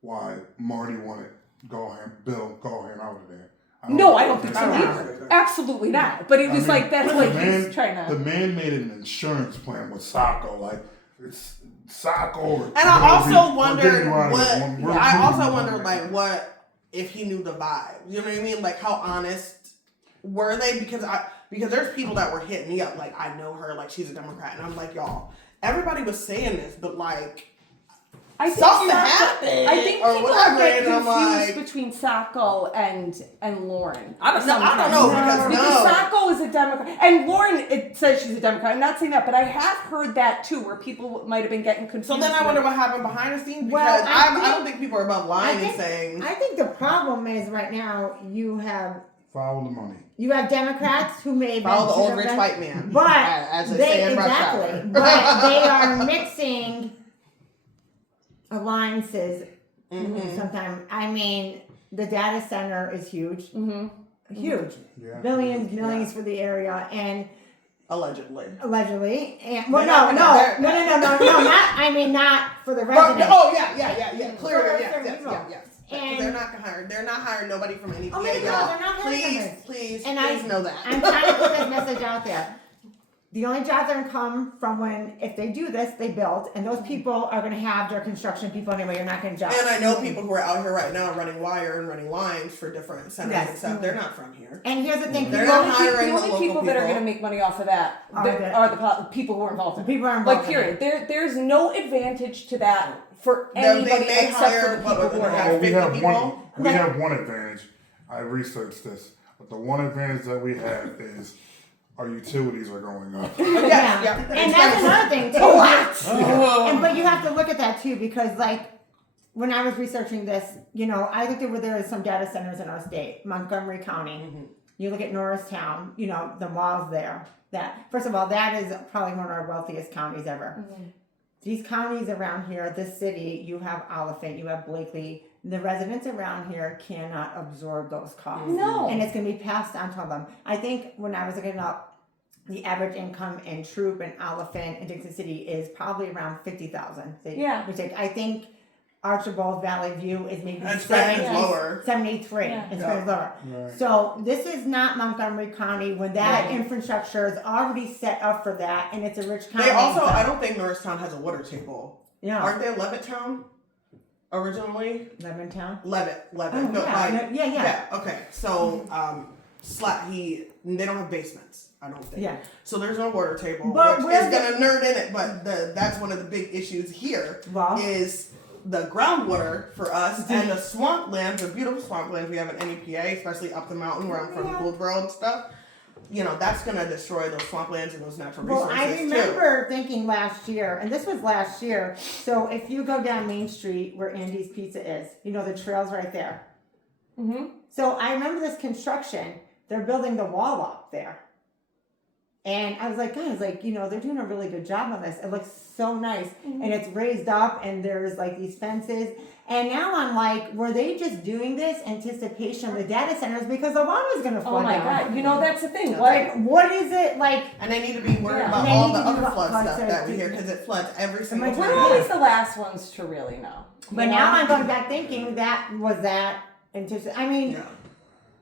why Marty wanted Bill Gahan out of there. I don't think so either. Absolutely not. But it was that's he's trying to. The man made an insurance plan with Sacco, it's Sacco. And I also wondered what if he knew the vibe. You know what I mean? How honest were they? Because there's people that were hitting me up I know her, she's a Democrat, and I'm like, y'all, everybody was saying this, but something happened. I think people are getting confused between Sacco and Lauren. I don't know because Sacco is a Democrat and Lauren it says she's a Democrat. I'm not saying that, but I have heard that too, where people might have been getting confused. So then I wonder what happened behind the scenes because I don't think people are above lying and saying. I think the problem is right now you have. Follow the money. You have Democrats who may follow the old rich white man, but as they say in exactly, but they are mixing alliances sometimes. I mean, the data center is huge. Huge. Yeah. Millions for the area and allegedly. And not not for the residents. Clearly, yes. And they're not hiring. They're not hiring nobody from any. Oh my God, they're not hiring. Please know that. I'm trying to put this message out there. The only jobs are going to come from if they do this, they build, and those people are going to have their construction people anyway. You're not going to jobs. And I know people who are out here right now running wire and running lines for different centers and stuff. They're not from here. And here's the thing: they're not hiring the only people that are going to make money off of that are the people who are involved. People are involved. Period. There's no advantage to that for anybody except for the people who are hiring. We have one advantage. I researched this, but the one advantage that we have is. Our utilities are going up. Yeah. And that's another thing too. But you have to look at that too because when I was researching this, I think there were some data centers in our state, Montgomery County, You look at Norristown, you know, the malls there. That, first of all, that is probably one of our wealthiest counties ever. Mm-hmm. These counties around here, this city, you have Oliphant, you have Blakely. The residents around here cannot absorb those costs. No. And it's going to be passed on to them. I think when I was looking up, the average income in Troop and Oliphant and Dixon City is probably around $50,000. Yeah. I think Archibald Valley View is maybe lower. 73. Yeah. It's lower. Right. So this is not Montgomery County when that infrastructure is already set up for that, and it's a rich county. They also, I don't think Norristown has a water table. Yeah. Aren't they Levittown originally? Levittown? Levitt. Oh, no, yeah. Okay. So they don't have basements. I don't think. Yeah. So there's no water table, but which is going to nerd in it. But that's one of the big issues here is the groundwater for us and the swamplands, the beautiful swamplands we have in NEPA, especially up the mountain where I'm from, Goldsboro and stuff. You know, that's going to destroy those swamplands and those natural resources. Well, I remember thinking last year, and this was last year, so if you go down Main Street where Andy's Pizza is, you know, the trail's right there. Mm-hmm. So I remember this construction. They're building the wall up there. And I was like, guys, like, you know, they're doing a really good job on this. It looks so nice. Mm-hmm. And it's raised up and there's like these fences. And now I'm like, were they just doing this anticipation of the data centers because the water's going to flood? Oh my God. You know, that's the thing. Like, what is it like? And they need to be worried about all the other flood stuff that we hear because it floods every single time. We're always the last ones to really know. But now I'm going back thinking I mean,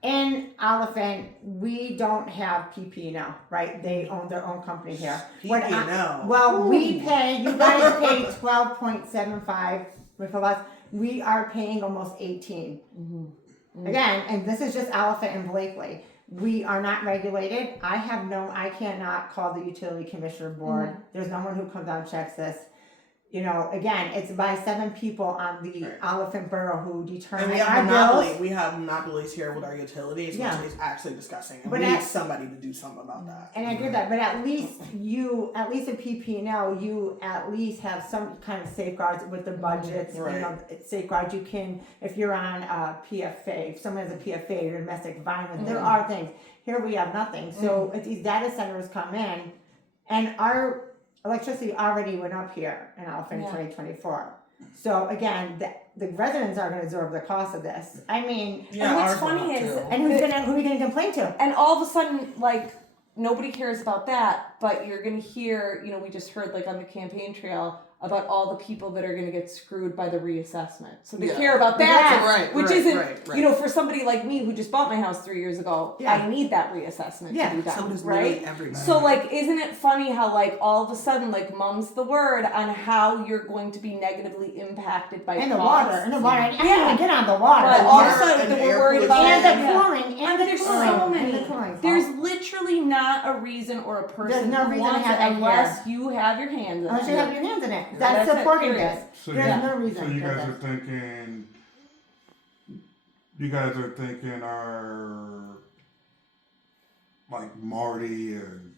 in Oliphant, we don't have PP now, right? They own their own company here. PP Well, we pay, you guys pay 12.75 with us. We are paying almost 18. Mm-hmm. Mm-hmm. Again, and this is just Oliphant and Blakely. We are not regulated. I cannot call the utility commissioner board. Mm-hmm. There's no one who comes out and checks this. You know, again, it's by 7 people on the Oliphant Borough who determine our bills. We have monopolies here with our utilities, which is actually disgusting. And we need somebody to do something about that. And I get that, but at least in PP&L, you at least have some kind of safeguards with the budgets. Right. You know, safeguards you can, if you're on PFA, if someone has a PFA or domestic violence, there are things. Here we have nothing. So if these data centers come in, and our electricity already went up here in Oliphant 2024. So again, the residents are going to absorb the cost of this. I mean, and what's funny is, and who are you going to complain to? And all of a sudden, like, nobody cares about that, but you're going to hear, you know, we just heard like on the campaign trail about all the people that are going to get screwed by the reassessment. So they care about that, which isn't, you know, for somebody like me who just bought my house 3 years ago, I need that reassessment to be done, right? So like, isn't it funny how like all of a sudden like mum's the word on how you're going to be negatively impacted by and the water, and the water, and get on the water. But all of a sudden we're worried about and the cooling, There's literally not a reason or a person who wants it unless you have your hands in it. Unless you have your hands in it. That's supporting this. So There's no reason. So you guys are thinking are like Marty and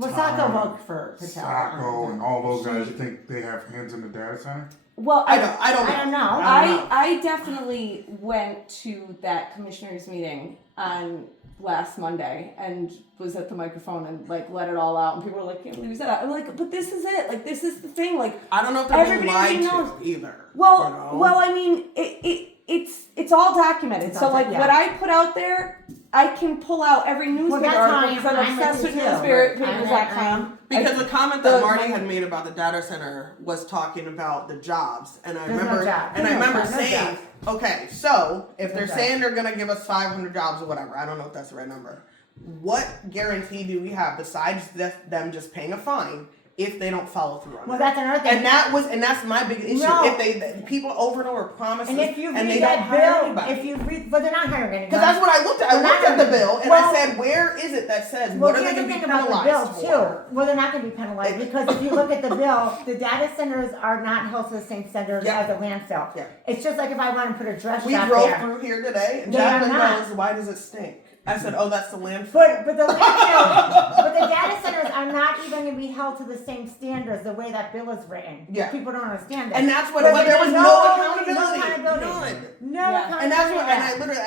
Sacco vote for Sacco and all those guys. You think they have hands in the data center? Well, I don't know. I definitely went to that commissioners meeting on last Monday and was at the microphone and like let it all out, and people were like, "Can't believe you said that." I'm like, "But this is it. Like, this is the thing. Like, I don't know if they're being lied to either." Well, I mean, it's all documented. So like, what I put out there, I can pull out every newspaper article because I'm obsessed with newspapers.com. Because the comment that Marty had made about the data center was talking about the jobs, and I remember saying, okay, so if they're saying they're going to give us 500 jobs or whatever, I don't know if that's the right number. What guarantee do we have besides them just paying a fine if they don't follow through on Well, that's another thing. And that's my big issue. No. If people over and over promise and if you read they that don't hire bill, anybody. but they're not hiring anybody. Because that's what I looked at. I looked at the bill and I said, where is it that says what are they going to be penalized for? Well, they're not going to be penalized because if you look at the bill, the data centers are not held to the same standards as a landfill. Yeah. It's just like if I want to put a dress shop there. We drove through here today and Jacqueline goes, why does it stink? I said, oh, that's the landfill. But the landfill, but the data centers are not even going to be held to the same standards the way that bill is written. Yeah. People don't understand that. And that's what there was no accountability. No accountability. And that's what, and I literally,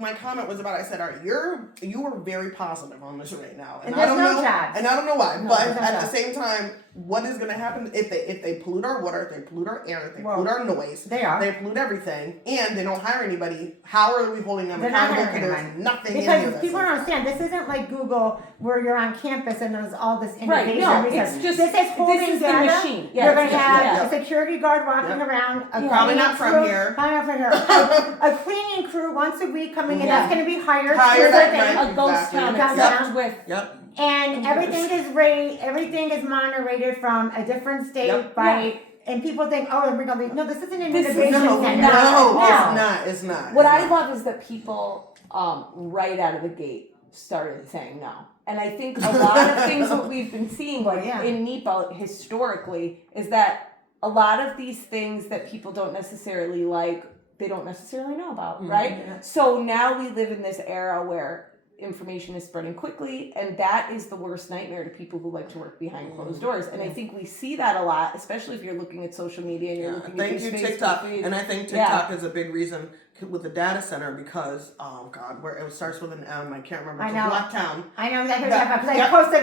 my comment was about, I said, all right, you were very positive on this right now. And I don't know, and I don't know why, but at the same time, what is going to happen if they pollute our water, if they pollute our air, if they pollute our noise, they pollute everything, and they don't hire anybody, how are we holding them accountable? There's nothing in here. Because people don't understand, this isn't like Google where you're on campus and there's all this innovation. Right, no, it's just, this is holding data. The machine. Yeah, you're going to have a security guard walking around. Probably not from here. Probably not from here. A cleaning crew once a week coming in. That's going to be hired. A ghost town. And everything is monitored from a different state by. And people think, oh, we're gonna be no. This isn't an innovation center. No, it's not. What I love is that people, right out of the gate, started saying no. And I think a lot of things that we've been seeing, like in NEPA historically, is that a lot of these things that people don't necessarily like, they don't necessarily know about, right? Mm-hmm. So now we live in this era where information is spreading quickly, and that is the worst nightmare to people who like to work behind closed doors. And I think we see that a lot, especially if you're looking at social media and you're looking at TikTok. And I think TikTok is a big reason with the data center because where it starts with an M, I can't remember. Blacktown. I know exactly what you're talking about because I posted